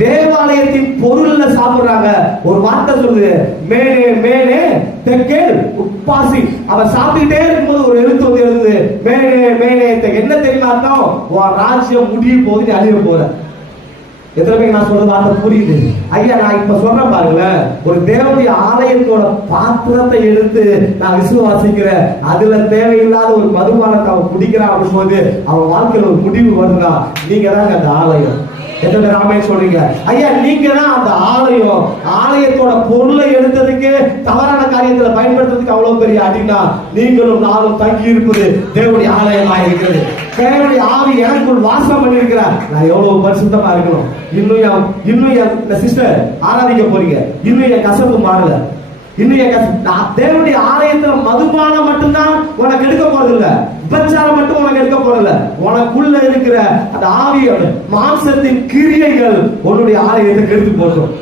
தேவாலயத்தின் பொருள்ல சாப்பிடுறாங்க. ஒரு வார்த்தை சொல்லுது, மேனே மேனே தெக்கேல் உப்பாசி. அவன் சாப்பிட்டுட்டே இருக்கும்போது ஒரு எழுத்து வந்து எழுதுது, மேனே மேனே தெக்கேல். என்ன தெரியுமா அர்த்தம்? உன் ராஜ்யம் முடிய போகுது, நீ அழிய போற. எத்தனை பேருக்கு நான் சொல்ற வார்த்தை புரியுது? ஐயா, நான் இப்ப சொல்றேன் பாருங்களேன். ஒரு தேவனுடைய ஆலயத்தோட பாத்திரத்தை எடுத்து நான் விசுவாசிக்கிறேன், அதுல தேவையில்லாத ஒரு மதுபானத்தை அவன் குடிக்கிறான் அப்படின்னு போது அவன் வாழ்க்கையில ஒரு முடிவு வருதா, நீங்க தாங்க அந்த ஆலயம். எத்தனை ராமே சொல்றீங்க? ஐயா, நீங்க தான் அந்த ஆலயம். ஆலயத்தோட பொருளை எடுத்ததுக்கு தவறான காரியத்துல பயன்படுத்துறதுக்கு அவ்வளவு பெரிய அடினா, நீங்களும் நானும் தங்கி இருப்பது தேவனுடைய ஆலயமா இருக்கிறது. தேவனுடைய ஆவி எனக்குள் வாசம் பண்ணிருக்கிறார். நான் எவ்வளவு பரிசுத்தமா இருக்கணும். இன்னும் என் சிஸ்டர் ஆராதிக்க போறீங்க, இன்னும் என் கசப்பு மாறல. தேவனுடைய ஆலயத்துல மதுபானம் மட்டும்தான் உனக்கு எடுக்க போறது இல்ல, உபச்சாரம் மட்டும் உனக்கு எடுக்க போறதில்ல. உனக்குள்ள இருக்கிற அந்த ஆவியோட மாம்சத்தின் கிரியைகள் உன்னுடைய ஆலயத்தை கெடுத்து போட்டோம்.